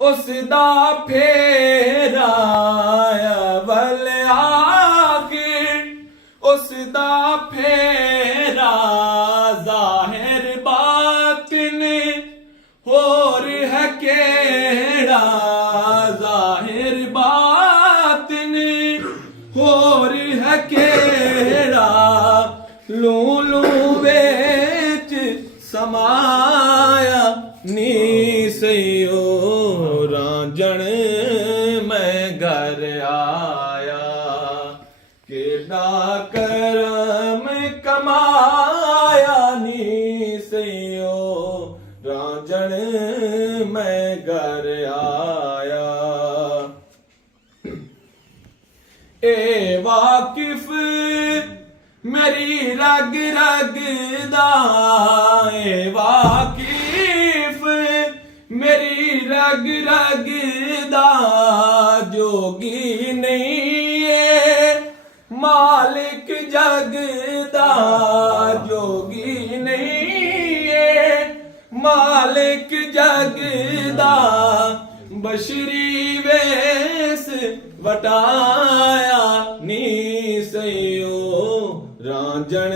ਉਸ ਦਾ ਫੇਰਾ ਅਵਲ ਆਖਿਰ ਉਸ ਦਾ ਫੇਰਾ ਜ਼ਾਹਿਰ ਬਾਤਿਨ ਹੋਰ ਹੈ ਕਿਹੜਾ ਜ਼ਾਹਿਰ ਬਾਤਿਨ ਹੋਰ ਹੈ ਕਿਹੜਾ ਲੂ ਲੂ ਵਿੱਚ ਸਮਾਇਆ ਨੀ ਸਈਓ ਰਾਂਝਣ ਮੈਂ ਘਰ ਆਇਆ ਕਿਹੜਾ ਕਰਮ ਕਮਾਇਆ ਨੀ ਸਈਓ ਰਾਂਝਣ ਮੈਂ ਘਰ ਆਇਆ ਏ ਵਾਕਿਫ ਮੇਰੀ ਰਗ ਰਗ ਦਾ ਏ ਵਾਕਿਫ ਮੇਰੀ ਰਗ ਰਗ ਦਾ ਜੋਗੀ ਨਹੀਂ ਏ ਮਾਲਿਕ ਜਗ ਦਾ ਜੋਗੀ ਨਹੀਂ ਏ ਮਾਲਿਕ ਜਗ ਦਾ ਬਸ਼ਰੀ ਵੇਸ ਵਟਾਇਆ ਨੀ ਸਈਓ ਰਾਂਝਣ